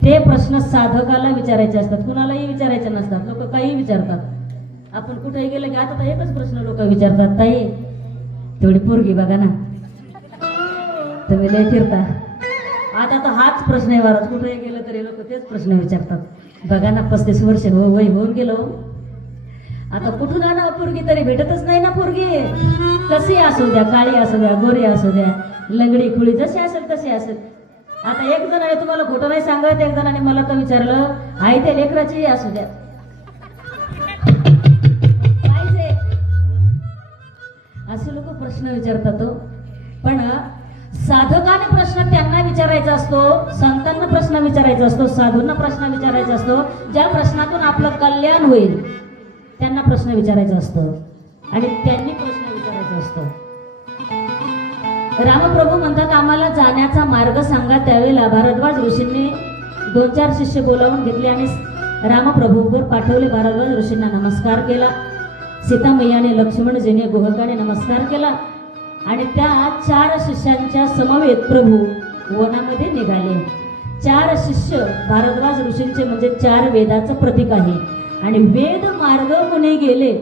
ते प्रश्न साधकाला विचारायचे असतात, कुणालाही विचारायचे नसतात. लोक काही विचारतात. आपण कुठेही गेलं की आता तर एकच प्रश्न लोक विचारतात, ताई तेवढी पोरगी बघा ना, तुम्ही लय फिरता. आता तर हाच प्रश्न आहे महाराज, कुठेही गेलं तरी लोक तेच प्रश्न विचारतात. बघा ना 35 वर्ष वय होऊन गेलो, आता कुठून आणावं पोरगी, तरी भेटतच नाही ना पोरगी. कशी असू द्या, काळी असू द्या, गोरी असू द्या, लंगडी खुळी जशी असेल तशी असेल. आता एक जणाने तुम्हाला खोटं नाही सांगत, एक जणाने मला तर विचारलं, आई ते लेकराची असू द्या पाहिजे, असे लोक प्रश्न विचारतात. पण साधकाने प्रश्न त्यांना विचारायचा असतो, संतांना प्रश्न विचारायचा असतो, साधूंना प्रश्न विचारायचा असतो, ज्या प्रश्नातून आपलं कल्याण होईल त्यांना प्रश्न विचारायचा असतो आणि त्यांनी प्रश्न विचारायचा असतो. रामप्रभू म्हणतात, आम्हाला जाण्याचा मार्ग सांगा. त्यावेळेला भारद्वाज ऋषींनी 2-4 शिष्य बोलावून घेतले आणि रामप्रभूवर पाठवले. भारद्वाज ऋषींना नमस्कार केला. सीतामैयाने, लक्ष्मणजीने, गुहकाने नमस्कार केला आणि त्या 4 शिष्यांच्या समवेत प्रभू वनामध्ये निघाले. 4 शिष्य भारद्वाज ऋषींचे म्हणजे 4 वेदाचं प्रतीक आहे. आणि वेद मार्ग कुणी गेले,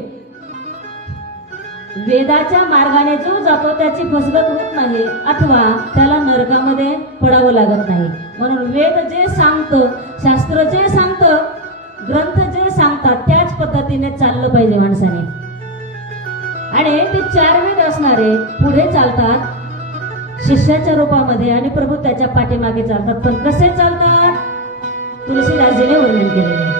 वेदाच्या मार्गाने जो जातो त्याची फसगत होत नाही अथवा त्याला नरकामध्ये पडावं लागत नाही. म्हणून वेद जे सांगतं, शास्त्र जे सांगतं, ग्रंथ जे सांगतात त्याच पद्धतीने चाललं पाहिजे माणसाने. आणि ते 4 वेद असणारे पुढे चालतात शिष्याच्या रूपामध्ये आणि प्रभू त्याच्या पाठीमागे चालतात. पण कसे चालतात तुलसीदासजीने वर्णन केलेले.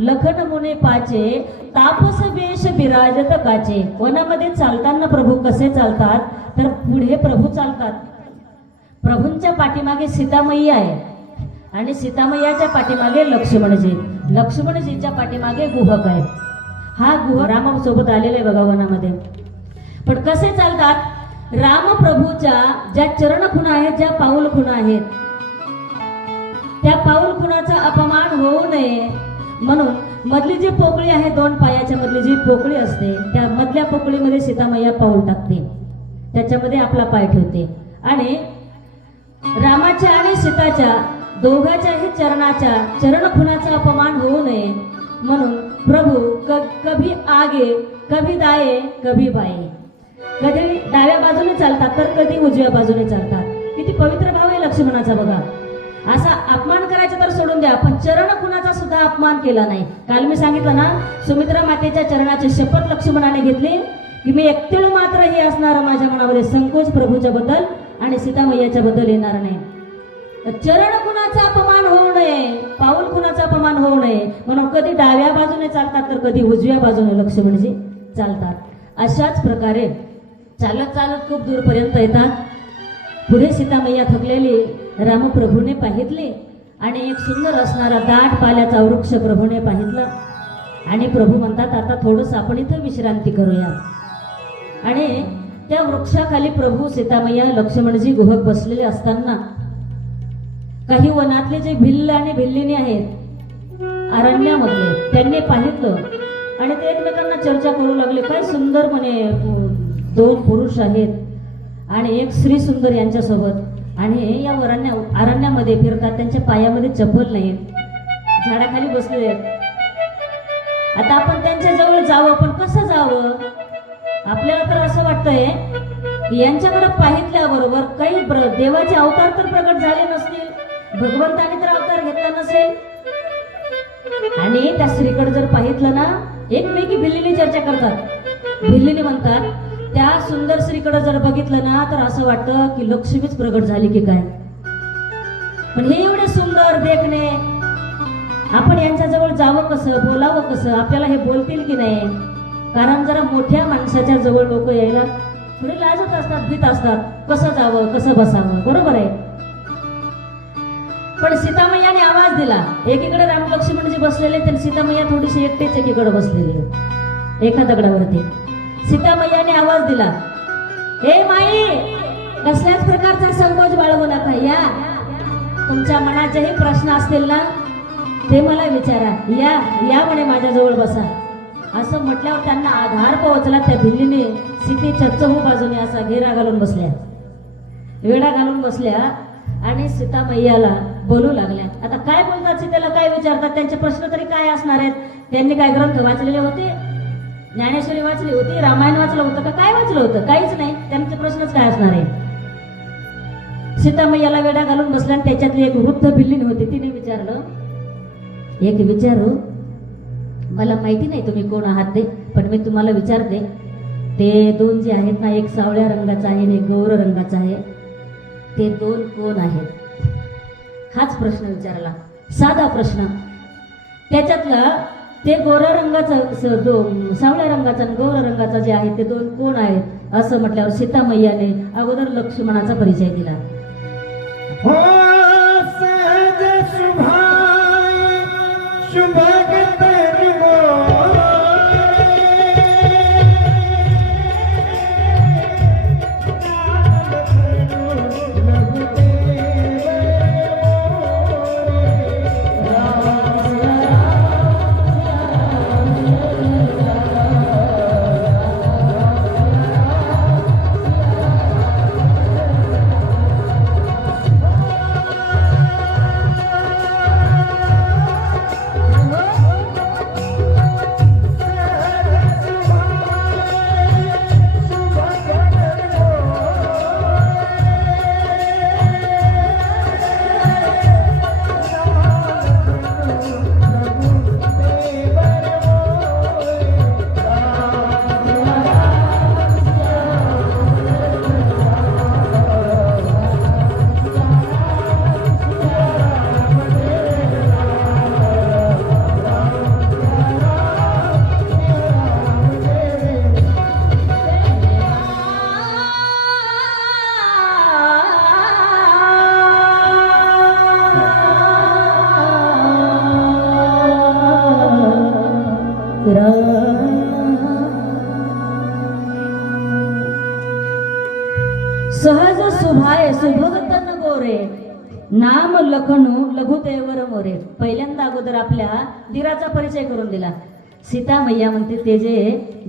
लखन मुने पाचे तापस वेश विराजत काचे. वनामध्ये चालताना प्रभू कसे चालतात तर पुढे प्रभू चालतात. प्रभूंच्या पाठीमागे सीतामयी आहे आणि सीतामय्याच्या पाठीमागे लक्ष्मणजी, लक्ष्मणजीच्या पाठीमागे गुहक आहे. हा गुह रामासोबत आलेला आहे बघा वनामध्ये. पण कसे चालतात, रामप्रभूच्या ज्या चरणखुणा आहेत, ज्या पाऊल खुणा आहेत, त्या पाऊल खुणाचा अपमान होऊ नये म्हणून मधली जी पोकळी आहे, 2 पायाच्या मधली जी पोकळी असते, त्या मधल्या पोकळीमध्ये सीतामैया पाऊल टाकते, त्याच्यामध्ये आपला पाय ठेवते आणि रामाच्या आणि सीताच्या दोघांच्याही चरणाच्या चरणखुणाचा अपमान होऊ नये म्हणून प्रभू कभी आगे कभी दाये कभी बाये, कधी डाव्या बाजूने चालतात तर कधी उजव्या बाजूने चालतात. किती पवित्र भाव आहे लक्ष्मणाचा बघा. असा अपमान करायचा तर सोडून द्या, पण चरण कुणाचा सुद्धा अपमान केला नाही. काल मी सांगितलं ना, सुमित्रा मातेच्या चरणाची शपथ लक्ष्मणाने घेतली की मी एकतीळ मात्र हे असणार माझ्या मनामध्ये संकोच प्रभूच्या बद्दल आणि सीतामैयाच्या बद्दल येणार नाही. चरण कुणाचा अपमान होऊ नये, पाऊल कुणाचा अपमान होऊ नये म्हणून कधी डाव्या बाजूने चालतात तर कधी उजव्या बाजूने लक्ष्मणजी चालतात. अशाच प्रकारे चालत चालत खूप दूरपर्यंत येतात. पुढे सीतामैया थकलेली रामप्रभूने पाहितले आणि एक सुंदर असणारा दाट पाल्याचा वृक्ष प्रभूने पाहितला आणि प्रभू म्हणतात आता थोडंसं आपण इथं विश्रांती करूया. आणि त्या वृक्षाखाली प्रभू सीतामय्या लक्ष्मणजी गुहक बसलेले असताना काही वनातले जे भिल्ल आणि भिल्लिनी आहेत अरण्यामधले त्यांनी पाहिलं आणि ते एकमेकांना चर्चा करू लागले. काय सुंदर म्हणे दोन पुरुष आहेत आणि एक स्त्री सुंदर यांच्यासोबत आणि या अरण्यामध्ये फिरतात, त्यांच्या पायामध्ये चप्पल नाही, झाडाखाली बसलेले आहेत. आता आपण त्यांच्या जवळ जावं पण कसं जावं? आपल्याला तर असं वाटतंय यांच्याकडे पाहितल्याबरोबर काही देवाचे अवतार तर प्रकट झाले नसतील, भगवंताने तर अवतार घेतला नसेल. आणि त्या स्त्रीकडे जर पाहितलं ना, एकमेकी भिल्लीने चर्चा करतात. भिल्लीने म्हणतात त्या सुंदर स्त्रीकडे जर बघितलं ना तर असं वाटतं की लक्ष्मीच प्रगट झाली की काय. पण हे एवढे सुंदर देखणे, आपण यांच्याजवळ जावं कसं, बोलावं कसं? आपल्याला हे बोलतील की नाही? कारण जरा मोठ्या माणसाच्या जवळ लोक यायला थोडे लाजत असतात, भीत असतात. कसं जावं, कसं बसावं, बरोबर आहे. पण सीतामय्याने आवाज दिला. एकीकडे राम लक्ष्मणजी बसलेले, तर सीतामय्या थोडीशी एकटेच एकीकडे बसलेली एका दगडावरती. सीतामय्याने आवाज दिला, हे माई, कसल्याच प्रकारचा संकोच बाळगू नका, या. तुमच्या मनात जेही प्रश्न असतील ना ते मला विचारा, या या म्हणे माझ्याजवळ बसा. असं म्हटल्यावर त्यांना आधार पोहोचला. त्या भिल्लीने सीतेच्या चहू बाजूने असा घेरा घालून बसल्या, वेढा घालून बसल्या आणि सीतामय्याला बोलू लागल्या. आता काय बोलतात, सीतेला काय विचारतात, त्यांचे प्रश्न तरी काय असणार आहेत? त्यांनी काय ग्रंथ वाचलेले होते? ज्ञानेश्वरी वाचली होती, रामायण वाचलं होतं का काय वाचलं होतं? काहीच नाही. त्यांचे प्रश्नच काय असणार आहे? सीतामय्याला वेढा घालून बसल्या आणि त्याच्यातली एक वृद्ध भिल्लीन होती. तिने विचारलं, एक विचारू, मला माहिती नाही तुम्ही कोण आहात ते, पण मी तुम्हाला विचारते, ते दोन जे आहेत ना, एक सावळ्या रंगाचा आहे आणि एक गौर रंगाचा आहे, ते दोन कोण आहेत? हाच प्रश्न विचारला, साधा प्रश्न. त्याच्यातला ते गोरा रंगाचा, सावळ्या रंगाचा आणि गौर रंगाचा जे आहे ते दोन कोण आहेत असं म्हटल्यावर सीतामय्याने अगोदर लक्ष्मणाचा परिचय दिला. सहज सुभाय सुभगतन गोरे, नाम लखनू लघुतेवर मोरे. पहिल्यांदा अगोदर आपल्या धीराचा परिचय करून दिला. सीतामय्या म्हणते ते जे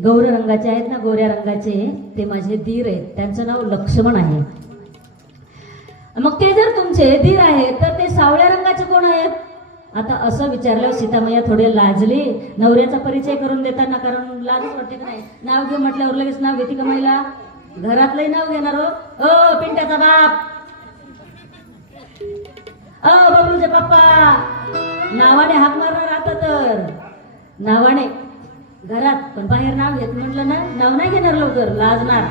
गौर रंगाचे आहेत ना, गोऱ्या रंगाचे, ते माझे धीर आहेत, त्यांचं नाव लक्ष्मण आहे. मग ते जर तुमचे धीर आहेत तर ते सावळ्या रंगाचे कोण आहेत? आता असं विचारल्यावर सीतामय्या थोडे लाजली नवऱ्याचा परिचय करून देताना, कारण लाजच वाटते की नाही. नाव घेऊ म्हटल्यावर लगेच नाव घेते का महिला? घरातलंही नाव घेणार हो. ओ पिंट्याचा बाप, ओ बबलूचे पप्पा, नावाने हाक मारणार आता तर नावाने घरात, पण बाहेर नाव घेत म्हटलं ना, नाव नाही घेणार, लवकर लाजणार.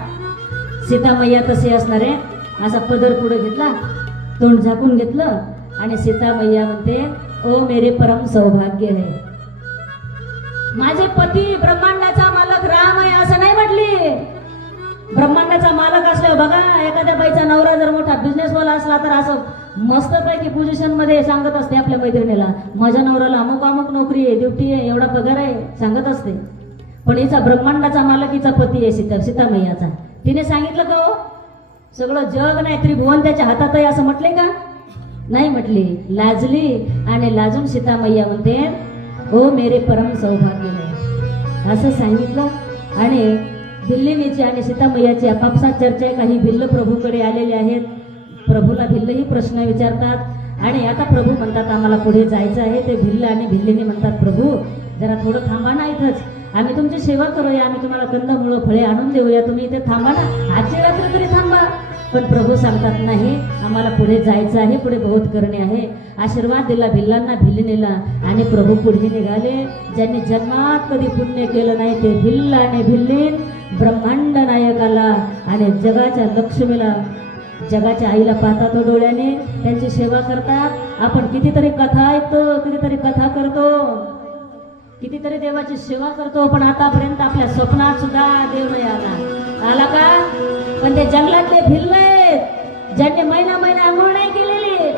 सीतामय्या तसे असणार आहे. असा पदर पुढे घेतला, तोंड झाकून घेतलं आणि सीतामय्या म्हणते, ओ मेरे परम सौभाग्य है, माझे पती ब्रह्मांडाचा मालक राम आहे असं नाही म्हटली. ब्रह्मांडाचा मालक असल्यावर बघा, एखाद्या बाईचा नवरा जर मोठा बिझनेसवाला असला तर असं मस्तपैकी पोझिशन मध्ये सांगत असते आपल्या मैत्रिणीला, माझ्या नवऱ्याला अमुक अमुक नोकरी आहे, ड्युटी आहे, एवढा पगार आहे, सांगत असते. पण हिचा ब्रह्मांडाचा मालक हिचा पती आहे सीतामय्याचा. तिने सांगितलं का हो सगळं जग नाही त्रिभुवन त्याच्या हातात आहे असं म्हटले का? नाही म्हटली. लाजली आणि लाजून सीता मैया म्हणते ओ मेरे परम सौभाग्य है असं सांगितलं. आणि भिल्लिनीची आणि सीता मैयाची आपापसात चर्चा आहे. काही भिल्ल प्रभूकडे आलेले आहेत. प्रभूला भिल्लही प्रश्न विचारतात आणि आता प्रभू म्हणतात आम्हाला पुढे जायचं आहे. ते भिल्ल आणि भिल्लिनी म्हणतात प्रभू जरा थोडं थांबा ना इथंच, आम्ही तुमची सेवा करूया, आम्ही तुम्हाला कंदमुळं फळे आणून देऊया, तुम्ही इथे थांबा ना, आजची रात्र तरी थांबा. पण प्रभू सांगतात नाही आम्हाला पुढे जायचं आहे, पुढे बहुत करणे आहे. आशीर्वाद दिला भिल्लांना भिल्लिनीला आणि प्रभू पुढे निघाले. ज्यांनी जन्मात कधी पुण्य केलं नाही ते भिल्ल आणि भिल्लीन ब्रह्मांड नायकाला आणि जगाच्या लक्ष्मीला जगाच्या आईला पाहतात तो डोळ्याने, त्यांची सेवा करतात. आपण कितीतरी कथा ऐकतो, कितीतरी कथा करतो, कितीतरी देवाची सेवा करतो, पण आतापर्यंत आपल्या स्वप्नात सुद्धा देव नाही आला का? पण ते जंगलातले भिल्ल आहेत ज्यांनी महिना आंघोळ नाही केलेली,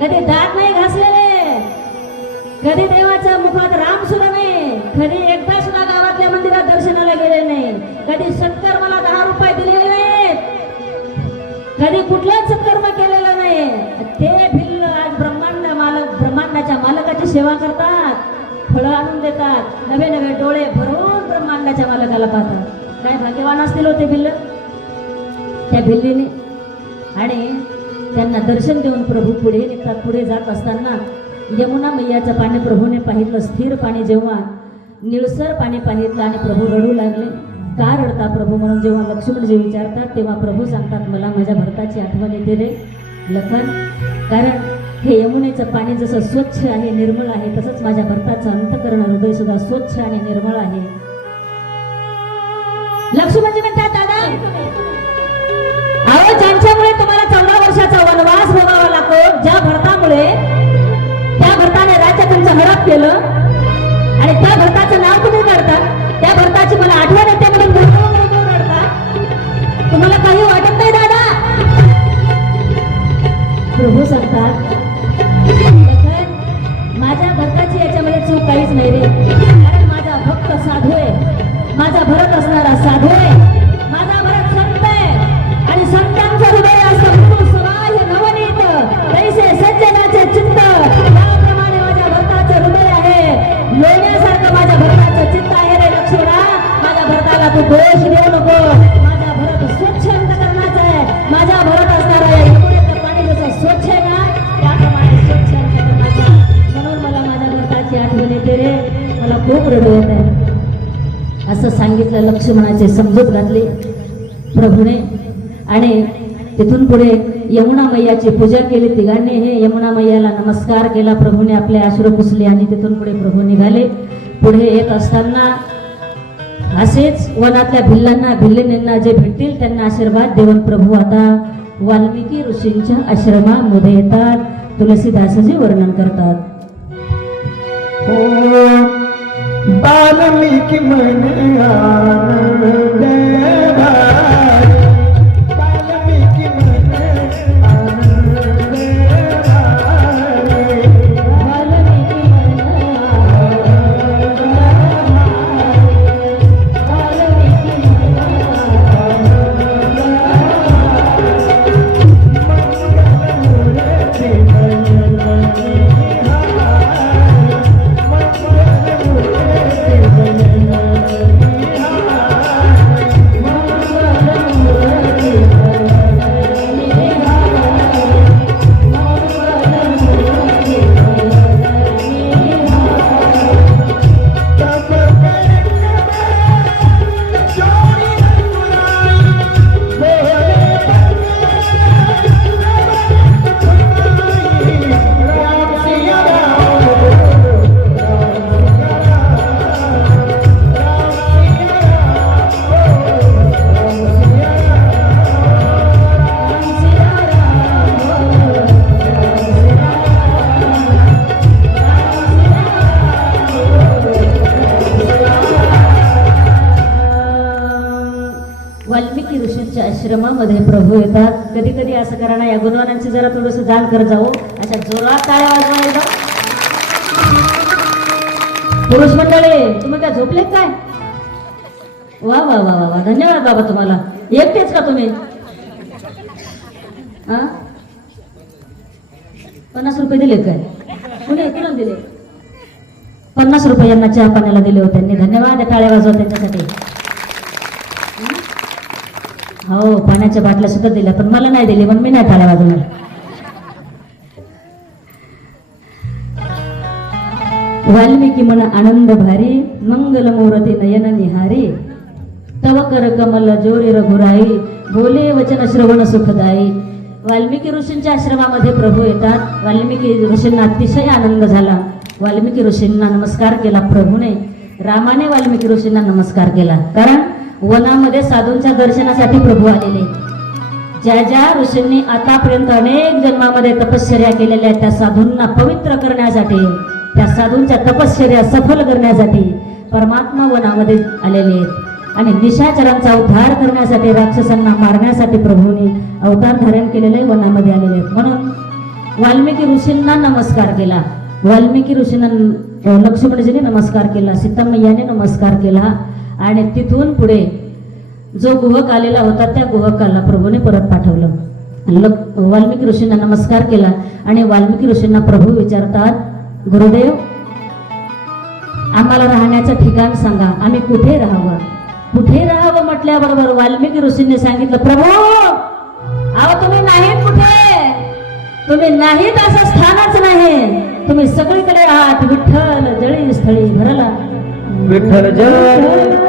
कधी दात नाही घासलेले, कधी देवाच्या मुखात राम सुद्धा नाही, कधी एकदा सुद्धा गावातल्या मंदिरात दर्शनाला गेले नाही, कधी सत्कर्माला 10 रुपये दिलेले नाहीत, कधी कुठलाच सत्कर्म केलेला नाही. ते भिल्ल आज ब्रह्मांडाच्या मालकाची सेवा करतात, फळं आणून देतात, नवे नवे डोळे भरून ब्रह्मांडाच्या मालकाला पाहतात. काय भाग्यवान असतील होते भिल्ल त्या भिल्लीने. आणि त्यांना दर्शन देऊन प्रभू पुढे निघतात. पुढे जात असताना यमुना मैयाचं पाणी प्रभूने पाहितलं, स्थिर पाणी. जेव्हा निळसर पाणी पाहितलं आणि प्रभू रडू लागले. का रडता प्रभू म्हणून जेव्हा लक्ष्मणजी विचारतात तेव्हा प्रभू सांगतात मला माझ्या भरताची आठवण येते रे लखन, कारण हे यमुनेचं पाणी जसं स्वच्छ आहे निर्मळ आहे तसंच माझ्या भरताचं अंतःकरण हृदय सुद्धा स्वच्छ आणि निर्मळ आहे. लक्ष्मणजी म्हणतात दादा अहो ज्यांच्यामुळे तुम्हाला 14 वर्षाचा वनवास भोगावा लागतो, ज्या भरतामुळे त्या भरताने राज्य तुमचं हडप केलं आणि त्या भरताचं नाव तुम्ही काढता, त्या भरताची मला आठवण येते म्हणून रडता, तुम्हाला काही वाटत नाही दादा? प्रभू सांगतात माझ्या भक्ताची याच्यामध्ये चूक काहीच नाही रे, कारण माझा भक्त साधू आहे, माझा भरत असणारा साधू आहे, माझा भरत संत आहे आणि संतांचं हृदय असतं सवाय नवनीत तैसे सज्जनाचे चित्त, त्याप्रमाणे माझ्या भक्ताचं हृदय आहे, लोण्यासारखं माझ्या भक्ताचं चित्त आहे रे लक्ष्मणा. माझ्या भरताला तू दोष देऊ नको, माझा भरत स्वच्छ अंतःकरणाचा आहे, माझा भरत असणारा या यमुनेचं पाणी जसं स्वच्छ आहे ना त्याप्रमाणे स्वच्छ अंतःकरणाचा. म्हणून मला माझ्या भरताची आठवण येते रे, मला खूप रडू येत आहे असं सांगितलं. लक्ष्मणाची समजूत घातली प्रभूने आणि तिथून पुढे यमुना मैयाची पूजा केली. तिघांनी हे यमुना मैयाला नमस्कार केला. प्रभूने आपले अश्रू पुसले आणि तिथून पुढे प्रभू निघाले. पुढे येत असताना असेच वनातल्या भिल्लांना भिल्लिनींना जे भेटतील त्यांना आशीर्वाद देऊन प्रभू आता वाल्मिकी ऋषींच्या आश्रमामध्ये येतात. तुलसीदासजी वर्णन करतात. वाल्मिकी मन आनंद भाई, वाल्मिकी मन आनंद भाई, वाल्मिकी मन आनंद भाई, वाल्मिकी मन आनंद वाल्मिकी ऋषींच्या आश्रमामध्ये प्रभू येतात. कधी कधी असं करा ना, या गुणवानांची जरा थोडंसं जाण कर जाऊ. अशा जोरात टाळ्या वाजवा एकदा. पुरुष मंडळी तुम्ही काय झोपलेत काय? वा वा वा वा वा, धन्यवाद बाबा तुम्हाला. एकटेच का तुम्ही? हा? 50 रुपये दिले काय? कुणी कुणाला दिले? 50 रुपये यांना चहा पाण्याला दिले होते त्यांनी. धन्यवाद, टाळ्या वाजवा त्यांच्यासाठी. हो, पाण्याच्या बाटल्या सुद्धा दिल्या, पण मला नाही दिली म्हणून मी नाही टाळ्या वाजवणार. वाल्मिकी मन आनंद भारी, मंगल मूर्ती नयन निहारी, तव कर कमल जोरी रघुराई, बोले वचन श्रवण सुखदाई. वाल्मिकी ऋषींच्या आश्रमामध्ये प्रभू येतात. वाल्मिकी ऋषींना अतिशय आनंद झाला. वाल्मिकी ऋषींना नमस्कार केला प्रभूने. रामाने वाल्मिकी ऋषींना नमस्कार केला, कारण वनामध्ये साधूंच्या दर्शनासाठी प्रभू आलेले. ज्या ज्या ऋषींनी आतापर्यंत अनेक जन्मामध्ये तपश्चर्या केलेल्या त्या साधूंना पवित्र करण्यासाठी, त्या साधूंच्या तपश्चर्या सफल करण्यासाठी परमात्मा वनामध्ये आलेले आहेत. आणि निशाचरांचा उद्धार करण्यासाठी, राक्षसांना मारण्यासाठी प्रभूंनी अवतार धारण केलेले वनामध्ये आलेले आहेत. म्हणून वाल्मिकी ऋषींना नमस्कार केला. वाल्मिकी ऋषींना लक्ष्मणजीने नमस्कार केला, सीतामय्याने नमस्कार केला. आणि तिथून पुढे जो गुहक आलेला होता त्या गुहकाला प्रभूने परत पाठवलं. वाल्मिकी ऋषींना नमस्कार केला आणि वाल्मिकी ऋषींना प्रभू विचारतात, गुरुदेव आम्हाला राहण्याचं ठिकाण सांगा, आम्ही कुठे राहावं? कुठे राहावं म्हटल्याबरोबर वाल्मिकी ऋषींनी सांगितलं, प्रभू अहो तुम्ही नाहीत कुठे, तुम्ही नाहीत असं स्थानच नाही, तुम्ही सगळीकडे आहात. विठ्ठल जळी स्थळी भरला, विठ्ठल जय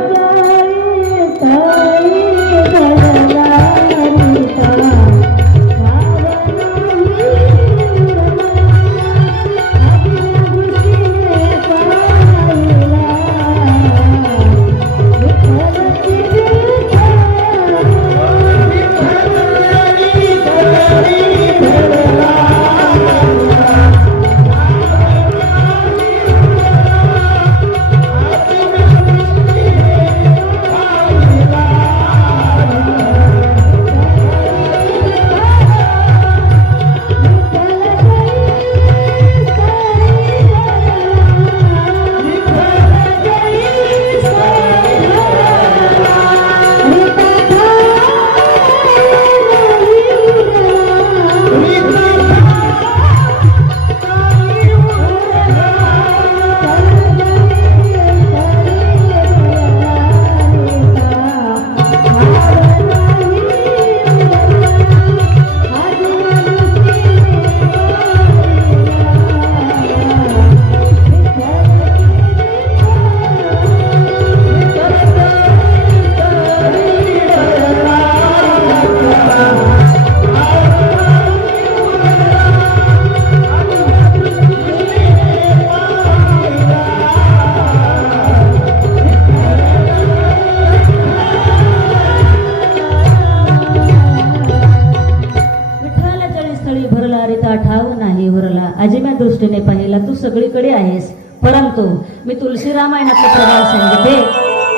अजिम्या दृष्टीने पाहिला तू सगळीकडे आहेस, परंतु मी तुलसी रामायणातले प्रभाव सांगितले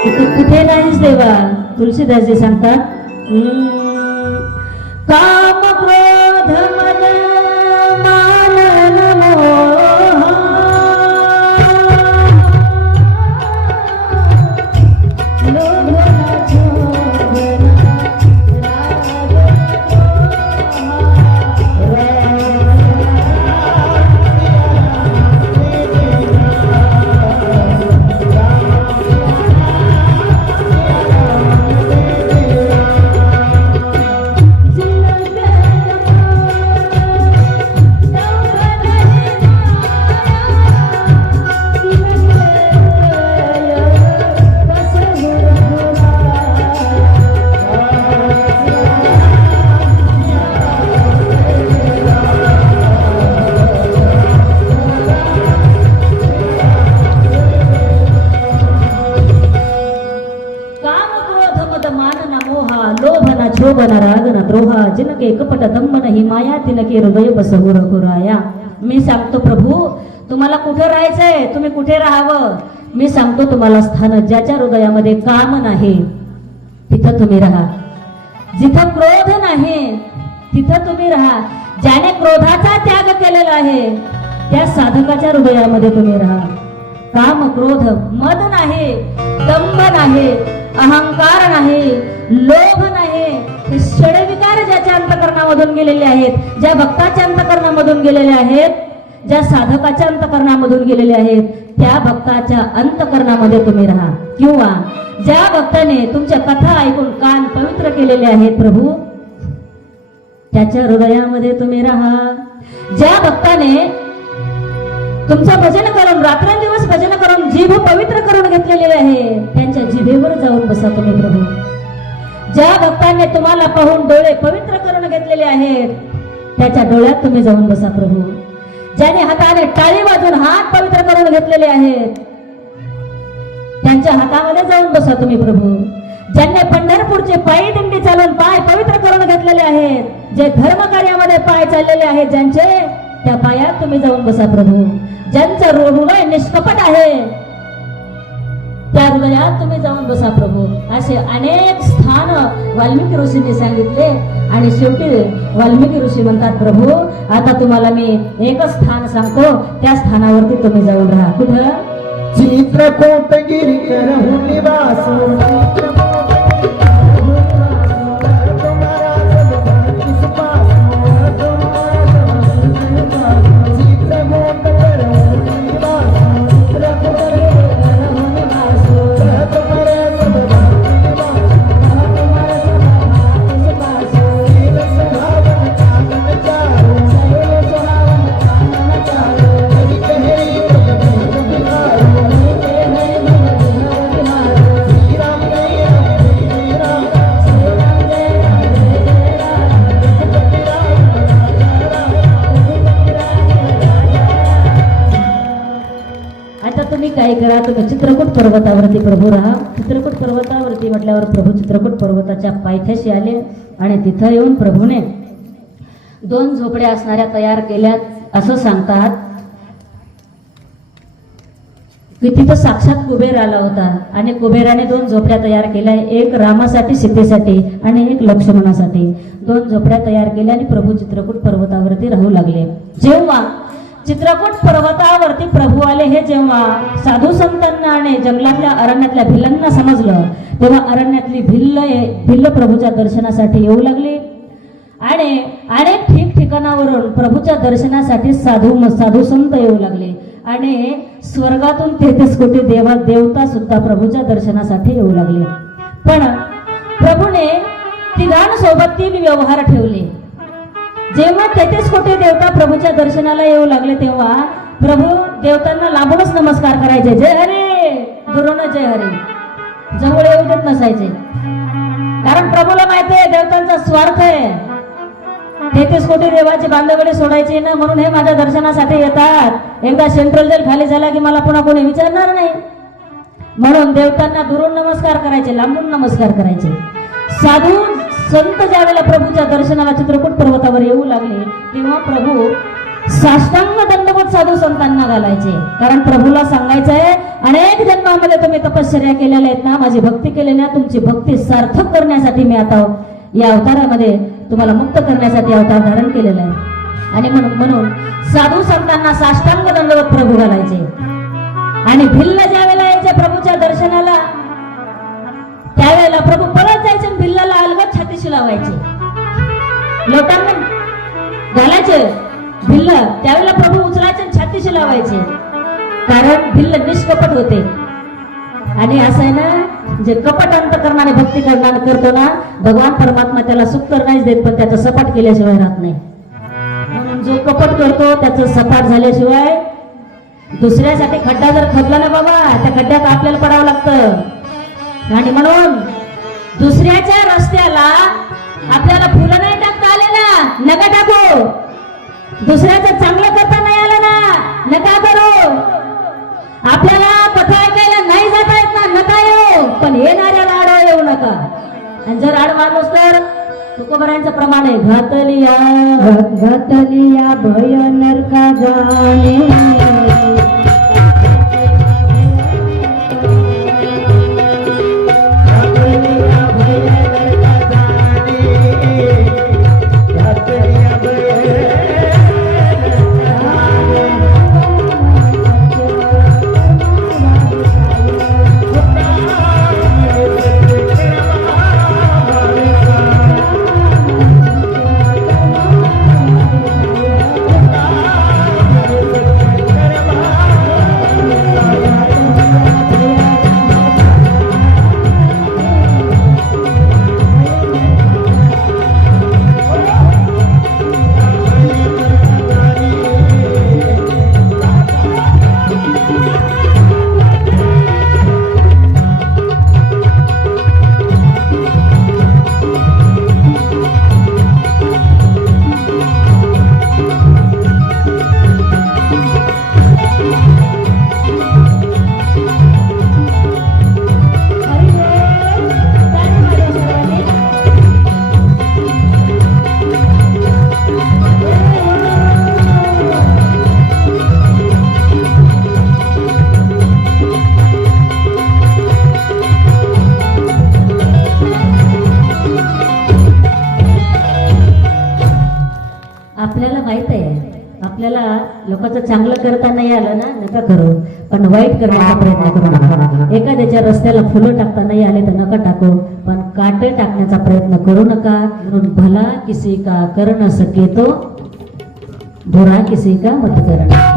की तू कुठे नाहीस देवा. तुलसीदासजी सांगतात, काम क्रोध मद मान मोह लोभ द्रोहा जिनके कपट दंबन ही माया तिनके हृदय बसहुर खुराया. मी सांगतो प्रभू तुम्हाला कुठे राहायचंय, तुम्ही कुठे राहावं. मी सांगतो तुम्हाला स्थान, ज्याच्या हृदयामध्ये काम नाही तिथं तुम्ही राहा. जिथं क्रोध नाही तिथं तुम्ही राहा. ज्याने क्रोधाचा त्याग केलेला आहे त्या साधकाच्या हृदयामध्ये तुम्ही राहा. काम क्रोध मद नाही, दंभ नाही, अहंकार नाही, लोभ नाही, हे षडविकार ज्याच्या अंतकरणामधून गेलेले आहेत, ज्या भक्ताच्या अंतकरणामधून गेलेले आहेत, ज्या साधकाच्या अंतकरणामधून गेलेले आहेत, त्या भक्ताच्या अंतकरणामध्ये तुम्ही राहा. किंवा ज्या भक्ताने तुमच्या कथा ऐकून कान पवित्र केलेले आहेत प्रभू, त्याच्या हृदयामध्ये तुम्ही राहा. ज्या भक्ताने तुमचं भजन करून रात्रंदिवस भजन करून जीभ पवित्र करून घेतलेली आहे, त्यांच्या जिभेवर जाऊन बसा तुम्ही प्रभू. ज्या भक्तांनी तुम्हाला पाहून डोळे पवित्र करून घेतलेले आहेत, त्याच्या डोळ्यात तुम्ही जाऊन बसा प्रभू. ज्याने हाताने टाळी वाजून हात पवित्र करून घेतलेले आहेत, त्यांच्या हातामध्ये जाऊन बसा तुम्ही प्रभू. ज्यांनी पंढरपूरचे पायी दिंडी चालून पाय पवित्र करून घेतलेले आहेत, जे धर्म कार्यामध्ये पाय चाललेले आहेत ज्यांचे, त्या पायात तुम्ही जाऊन बसा प्रभू. ज्यांचं हृदय निष्कपट आहे, त्या हृदयात तुम्ही जाऊन बसा प्रभू. असे अनेक स्थान वाल्मिकी ऋषींनी सांगितले आणि शेवटी वाल्मिकी ऋषी म्हणतात प्रभू आता तुम्हाला मी एकच स्थान सांगतो, त्या स्थानावरती तुम्ही जाऊन राहा. कुठं? चित्रकूट गिरीकर निवास. काय करा, तुम्ही चित्रकूट पर्वतावरती प्रभू राहा. चित्रकूट पर्वतावरती म्हटल्यावर प्रभू चित्रकूट पर्वताच्या पायथ्याशी आले आणि तिथं येऊन प्रभूने 2 झोपड्या असणाऱ्या तयार केल्यात असं सांगतात की तिथं साक्षात कुबेर आला होता आणि कुबेराने 2 झोपड्या तयार केल्या, एक रामासाठी सीतेसाठी आणि एक लक्ष्मणासाठी. 2 झोपड्या तयार केल्या आणि प्रभू चित्रकूट पर्वतावरती राहू लागले. जेव्हा चित्रकूट पर्वतावरती प्रभू आले हे जेव्हा साधू संतांना आणि जंगलातल्या अरण्यातल्या भिल्लांना समजलं, तेव्हा अरण्यातली भिल्ल प्रभूच्या दर्शनासाठी येऊ लागली आणि अनेक ठिकठिकाणावरून प्रभूच्या दर्शनासाठी साधू संत येऊ लागले आणि स्वर्गातून 33 कोटी देवता सुद्धा प्रभूच्या दर्शनासाठी येऊ लागले. पण प्रभूने तिघांसोबत 3 व्यवहार ठेवले. जेव्हा 33 कोटी देवता प्रभूच्या दर्शनाला येऊ लागले तेव्हा प्रभू देवतांना लांबूनच नमस्कार करायचे, जय हरी, दुरून जय हरी, जवळ येऊ देत नसायचे. कारण प्रभूला माहिती आहे देवतांचा स्वार्थ आहे, 33 कोटी देवाची बांधवडी सोडायची ना, म्हणून हे माझ्या दर्शनासाठी येतात. एकदा सेंट्रल जेल खाली झाला की मला पुन्हा कोणी विचारणार नाही, म्हणून देवतांना दुरून नमस्कार करायचे, लांबून नमस्कार करायचे. साधू संत ज्यावेळेला प्रभूच्या दर्शनाला चित्रकूट पर्वतावर येऊ लागले तेव्हा प्रभू साष्टांग दंडवत साधू संतांना घालायचे. कारण प्रभूला सांगायचंय अनेक जन्मामध्ये तुम्ही तपश्चर्या केलेल्या आहेत ना, माझी भक्ती केली ना, तुमची भक्ती सार्थक करण्यासाठी मी आता या अवतारामध्ये तुम्हाला मुक्त करण्यासाठी अवतार धारण केलेला आहे. आणि म्हणून साधू संतांना साष्टांग दंडवत प्रभू घालायचे. आणि भिल्ल ज्या वेळेला यायचे प्रभूच्या दर्शनाला त्यावेळेला प्रभू परत जायचे, भिल्लाला अलगद छातीशी लावायचे, लोटांना घालायचे भिल्ल, त्यावेळेला प्रभू उचलायचे छातीशी लावायचे. कारण भिल्ल निष्कपट होते. आणि असं आहे ना, जे कपट अंतकरणाने भक्ती करतो ना, भगवान परमात्मा त्याला सुख तर नाहीच देत, पण त्याचं सपाट केल्याशिवाय राहत नाही. म्हणून जो कपट करतो त्याचं सपाट झाल्याशिवाय, दुसऱ्यासाठी खड्डा जर खोदला ना बाबा, त्या खड्ड्यात आपल्याला पडावं लागतं. आणि म्हणून दुसऱ्याच्या रस्त्याला आपल्याला फुलं नाही टाकता आले ना, नका टाकू. दुसऱ्याचं चांगलं करता नाही आलं ना, नका करू. आपल्याला कथा ऐकायला नाही जाता येत ना, नका येऊ. पण येणाऱ्याला आड येऊ नका. आणि जर आड माणूस तर तुकोबरायांचं प्रमाण आहे, घातलिया भय नरका जाणे. आपल्याला माहित आहे आपल्याला लोकांचं चांगलं करता नाही आलं ना नका करू, पण वाईट करण्याचा प्रयत्न करू नका. एखाद्याच्या रस्त्याला फुलं टाकता नाही आले तर नका टाकू, पण काटे टाकण्याचा प्रयत्न करू नका. म्हणून भला किसी का कर न सके तो बुरा किसी का मत करना.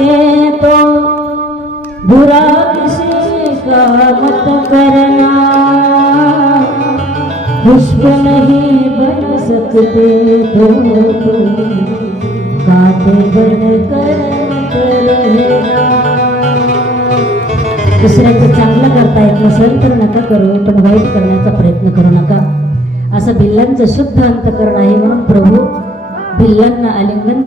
सकते तो बुरा किसी का मत करना, पुष्प नहीं बन सकते तो कांटे बनकर रहना। दुसऱ्याचं चांगलं करता येत नसेल तर नका करू, पण वाईट करण्याचा प्रयत्न करू नका. असं भिल्लांचं शुद्ध अंतकरण आहे. म्हणून प्रभू भिल्लांना आलिंगन